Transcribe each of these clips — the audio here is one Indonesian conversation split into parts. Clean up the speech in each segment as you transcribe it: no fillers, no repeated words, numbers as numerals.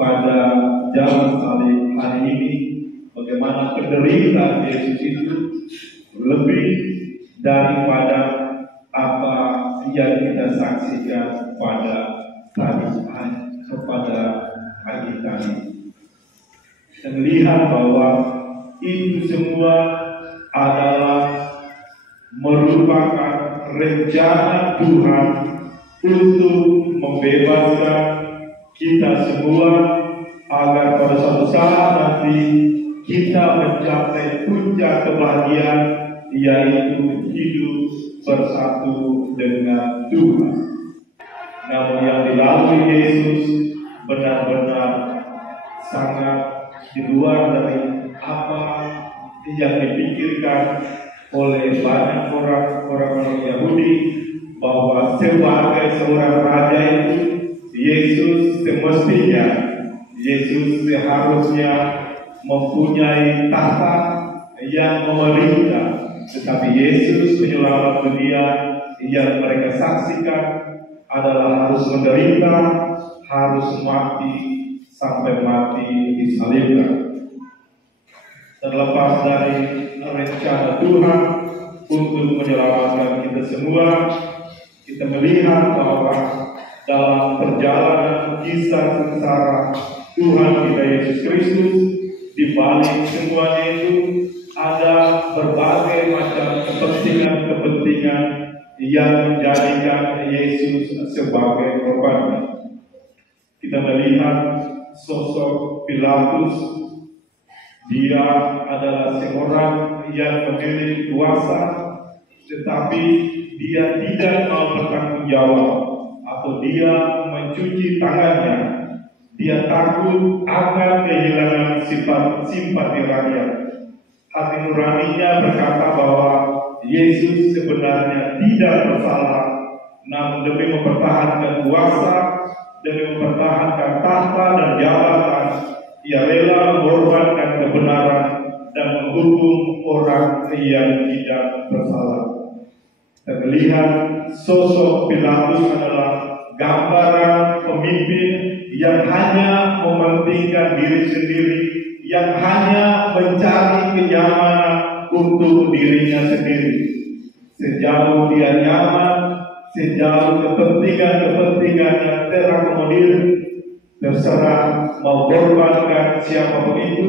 pada zaman salib hari ini, bagaimana penderitaan Yesus itu lebih daripada apa yang kita saksikan pada pagi tadi. Kita melihat bahwa itu semua adalah merupakan rencana Tuhan untuk membebaskan kita semua agar pada suatu saat nanti kita mencapai puncak kebahagiaan, yaitu hidup bersatu dengan Tuhan. Namun yang dilalui Yesus benar-benar sangat di luar dari apa yang dipikirkan oleh banyak orang Yahudi, bahwa sebagai seorang raja itu Yesus seharusnya mempunyai tahta yang memerintah, tetapi Yesus penyelamat dunia yang mereka saksikan adalah harus menderita, harus mati sampai mati disalibkan. Terlepas dari rencana Tuhan untuk menyelamatkan kita semua, kita melihat bahwa dalam perjalanan kisah sengsara Tuhan kita Yesus Kristus, di balik semuanya itu ada berbagai macam kepentingan yang menjadikan Yesus sebagai korban. Kita melihat sosok Pilatus. Dia adalah seorang yang memiliki kuasa, tetapi dia tidak mau bertanggung jawab, atau dia mencuci tangannya. Dia takut akan kehilangan simpati rakyat. Hati nuraninya berkata bahwa Yesus sebenarnya tidak bersalah, namun demi mempertahankan kuasa, demi mempertahankan tahta dan jabatan, ia rela mengorbankan kebenaran dan menghukum orang yang tidak bersalah. Kita melihat sosok Pilatus adalah gambaran pemimpin yang hanya mementingkan diri sendiri, yang hanya mencari kenyamanan untuk dirinya sendiri. Sejauh dia nyaman, sejauh kepentingannya terakomodir, terserah mau korbankan siapapun itu,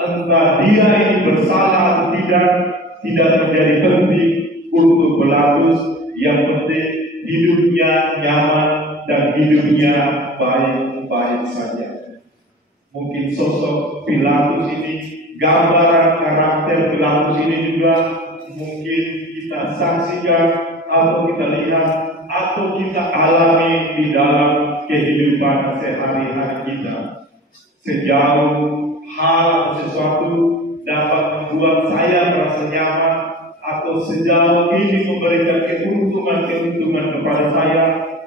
entah dia ini bersalah atau tidak menjadi penting untuk Pilatus. Yang penting hidupnya nyaman dan hidupnya baik-baik saja. Mungkin sosok Pilatus ini, gambaran karakter Pilatus ini juga mungkin kita saksikan atau kita lihat atau kita alami di dalam kehidupan sehari-hari kita. Sejauh hal sesuatu dapat membuat saya merasa nyaman, atau sejauh ini memberikan keuntungan kepada saya,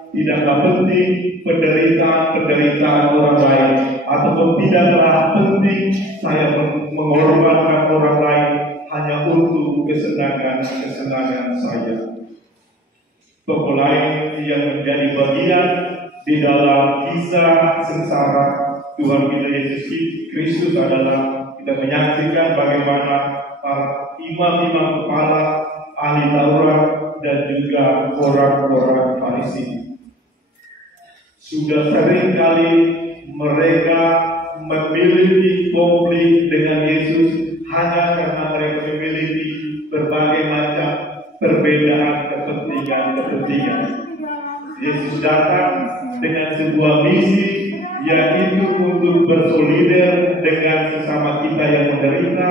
tidaklah penting penderitaan orang lain, ataupun tidaklah penting saya mengorbankan orang lain hanya untuk kesenangan saya. Tokoh lain yang menjadi bagian di dalam kisah sengsara Tuhan kita Yesus Kristus adalah kita menyaksikan bagaimana para imam-imam kepala, ahli Taurat, dan juga orang-orang Farisi. Sudah sering kali mereka memiliki konflik dengan Yesus hanya karena mereka memiliki berbagai macam perbedaan kepentingan. Yesus datang dengan sebuah misi, yaitu untuk bersolider dengan sesama kita yang menderita.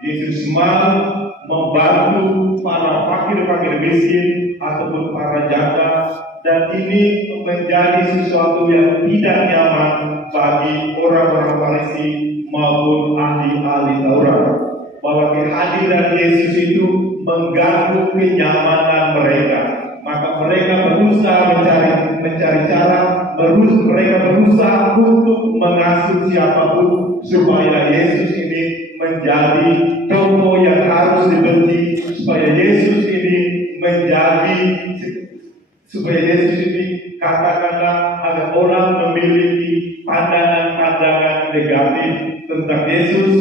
Yesus mau membantu para fakir miskin ataupun para janda, dan ini menjadi sesuatu yang tidak nyaman bagi orang-orang Farisi maupun ahli-ahli Taurat, bahwa kehadiran Yesus itu mengganggu kenyamanan mereka. Maka mereka berusaha mencari cara, mereka berusaha untuk mengasuh siapapun supaya Yesus ini menjadi tokoh yang harus dibenci, supaya Yesus ini katakanlah agar kadang orang memiliki pandangan-pandangan negatif tentang Yesus,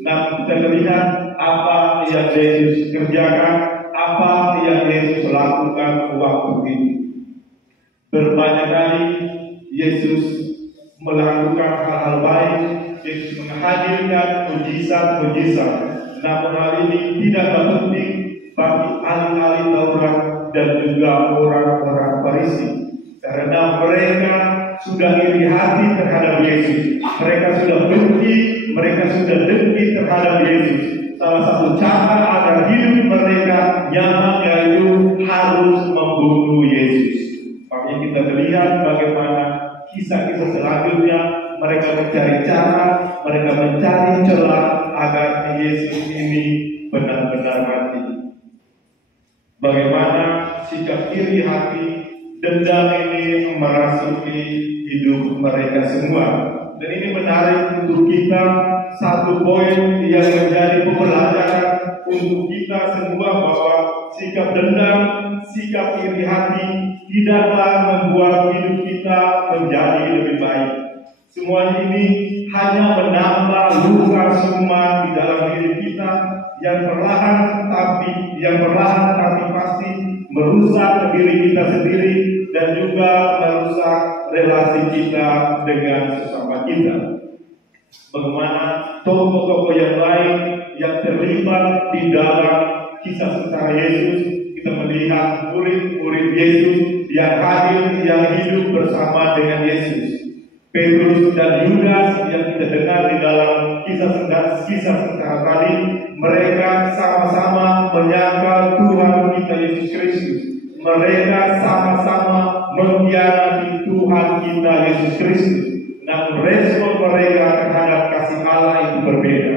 namun kita melihat apa yang Yesus kerjakan, apa yang Yesus lakukan waktu itu. Berbanyak kali Yesus melakukan hal-hal baik, Yesus menghadirkan mujizat-mujizat. Namun hal ini tidak penting bagi ahli-ahli Taurat dan juga orang-orang Farisi, karena mereka sudah iri hati terhadap Yesus. Mereka sudah benci, mereka sudah dengki terhadap Yesus. Salah satu cara agar hidup mereka nyaman yaitu harus membunuh Yesus. Makanya kita melihat bagaimana kisah-kisah selanjutnya, mereka mencari cara, mereka mencari celah agar Yesus ini benar-benar mati. Bagaimana sikap iri hati, dendam ini merasuki hidup mereka semua. Dan ini menarik untuk kita, satu poin yang menjadi pembelajaran untuk kita semua, bahwa sikap dendam, sikap iri hati tidaklah membuat hidup kita menjadi lebih baik. Semua ini hanya menambah luka suma di dalam diri kita yang perlahan tapi pasti merusak diri kita sendiri dan juga merusak relasi kita dengan sesama kita. Bagaimana tokoh-tokoh yang lain yang terlibat di dalam kisah sengsara Yesus, kita melihat murid-murid Yesus yang hadir, yang hidup bersama dengan Yesus. Petrus dan Yudas yang kita dengar di dalam kisah sengsara tadi, mereka sama-sama menyangkal Tuhan kita Yesus Kristus. Mereka sama-sama mengkhianati Tuhan kita Yesus Kristus. Namun respon mereka terhadap kasih Allah itu berbeda.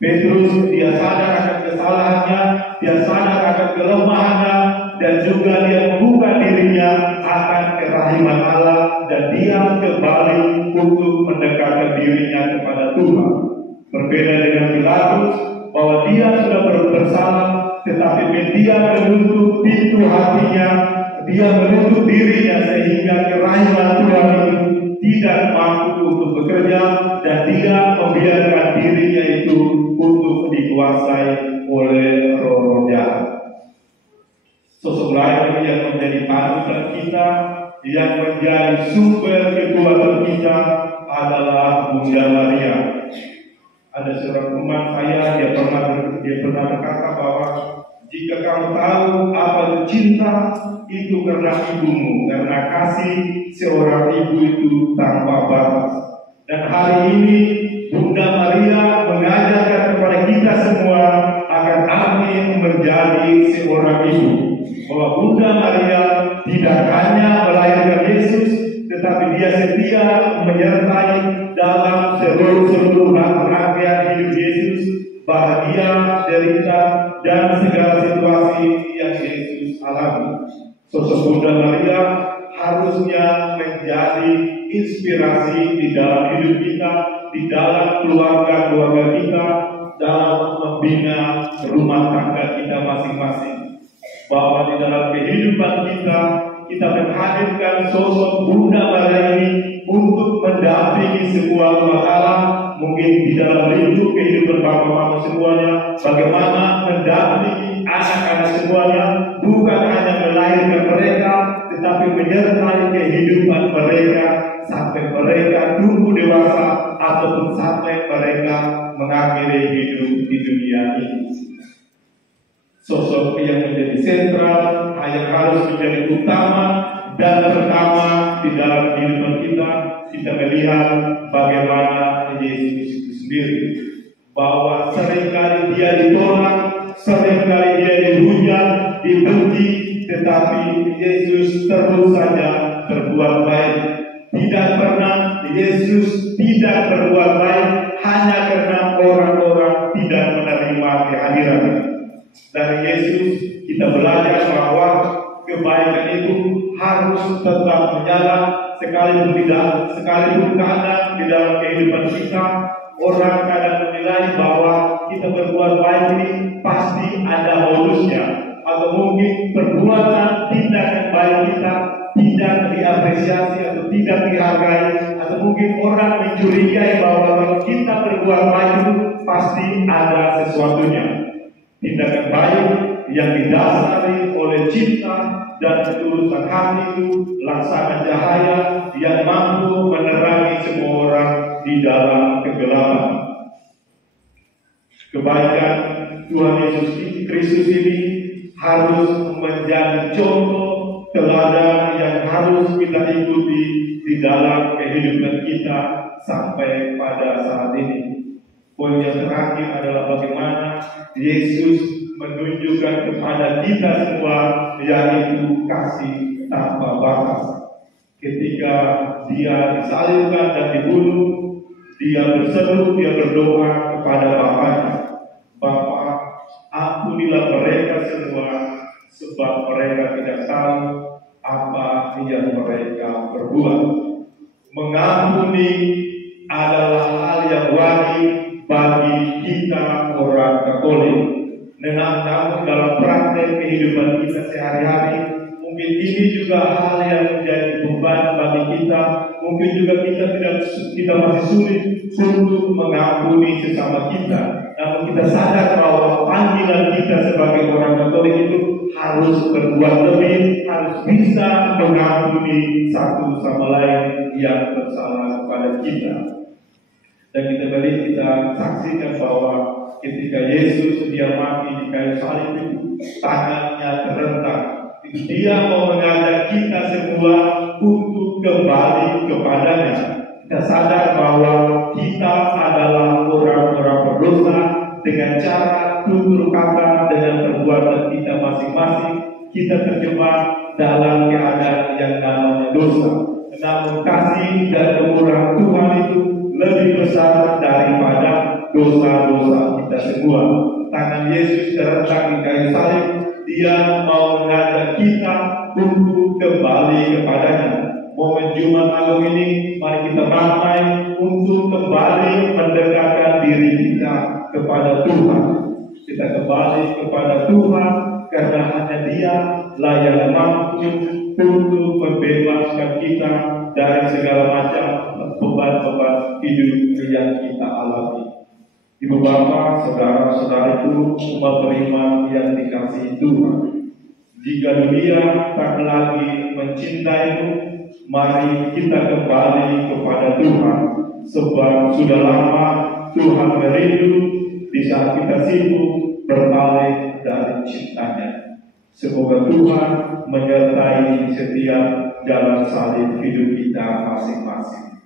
Petrus, dia sadar akan kesalahannya, dia sadar akan kelemahannya, dan juga dia membuka dirinya akan kerahiman Allah, dan dia kembali untuk mendekatkan dirinya kepada Tuhan. Berbeda dengan Pilatus, bahwa dia sudah bersalah, tetapi dia menutup pintu hatinya, dia menutup dirinya sehingga kerahiman Tuhan itu tidak mampu untuk bekerja, dan dia membiarkan dirinya itu untuk dikuasai oleh roh-roh jahat. Sosok lain yang menjadi panutan kita, yang menjadi sumber kekuatan kita adalah Bunda Maria. Ada seorang teman saya, dia pernah berkata bahwa jika kamu tahu apa itu cinta, itu karena ibumu, karena kasih seorang ibu itu tanpa batas. Dan hari ini Bunda Maria mengajarkan kepada kita semua agar kami menjadi seorang ibu, bahwa Bunda Maria tidak hanya melahirkan Yesus, tetapi dia setia menyertai dalam seluruh rangkaian hidup Yesus, bahagia, derita, dan segala situasi yang Yesus alami. Sosok Bunda Maria harusnya menjadi inspirasi di dalam hidup kita, di dalam keluarga-keluarga kita, dalam membina rumah tangga kita masing-masing. Bahwa di dalam kehidupan kita menghadirkan sosok Bunda Maria ini untuk mendampingi sebuah rumah Allah, mungkin di dalam lingkup kehidupan bapak-bapak semuanya, bagaimana mendampingi anak-anak semuanya, bukan hanya melahirkan mereka, tetapi menyertai kehidupan mereka sampai mereka tumbuh dewasa ataupun sampai mereka mengakhiri hidup di dunia ini. Sosok yang menjadi sentral, yang harus menjadi utama dan pertama di dalam kehidupan kita melihat bagaimana Yesus itu sendiri, bahwa seringkali dia ditolak, seringkali dia dihujat, dibenci, tetapi Yesus terus saja berbuat baik. Tidak pernah Yesus tidak berbuat baik hanya karena orang-orang tidak menerima kehadirannya. Dari Yesus kita belajar bahwa kebaikan itu harus tetap menyala, sekalipun kadang di dalam kehidupan kita orang kadang menilai bahwa kita berbuat baik ini pasti ada modusnya, atau mungkin perbuatan tindakan baik kita tidak diapresiasi atau tidak dihargai, atau mungkin orang mencurigai bahwa kalau kita berbuat baik itu pasti ada sesuatunya. Tindakan baik yang didasari oleh cinta dan ketulusan hati itu laksana cahaya yang mampu menerangi semua orang di dalam kegelapan. Kebaikan Tuhan Yesus Kristus ini harus menjadi contoh teladan yang harus kita ikuti di dalam kehidupan kita sampai pada saat ini. Poin yang terakhir adalah bagaimana Yesus menunjukkan kepada kita semua yaitu kasih tanpa batas. Ketika dia disalibkan dan dibunuh, dia berseru, dia berdoa kepada Bapaknya, Bapa, ampunilah mereka semua, sebab mereka tidak tahu apa yang mereka perbuat. Mengampuni adalah hal yang wajib bagi kita orang Katolik. Namun dalam praktek kehidupan kita sehari-hari, mungkin ini juga hal yang menjadi beban bagi kita. Mungkin juga kita masih sulit untuk mengampuni sesama kita. Namun kita sadar bahwa panggilan kita sebagai orang Katolik itu harus berbuat lebih, harus bisa mengampuni satu sama lain yang bersalah kepada kita. Dan kita saksikan bahwa ketika Yesus dia mati di kayu salib itu, tangannya terentang. Dia mau mengajak kita semua untuk kembali kepadanya. Kita sadar bahwa kita adalah orang-orang berdosa dengan cara tutur kata, dengan perbuatan kita masing-masing. Kita terjebak dalam keadaan yang namanya dosa. Namun kasih dan kemurahan Tuhan itu lebih besar daripada dosa-dosa kita semua. Tangan Yesus terentang di kayu salib. Dia mau mengajak kita untuk kembali kepadanya. Momen Jumat Agung ini, mari kita ramai untuk kembali mendekatkan diri kita kepada Tuhan. Kita kembali kepada Tuhan karena hanya Dia lah yang mampu untuk membebaskan kita dari segala macam beban-beban hidup yang kita alami. Ibu Bapa, saudara-saudariku, umat beriman yang dikasihi Tuhan, jika dunia tak lagi mencintaimu, mari kita kembali kepada Tuhan, sebab sudah lama Tuhan merindu di saat kita sibuk berpaling dari cintanya. Semoga Tuhan menyertai setiap jalan salib hidup kita masing-masing.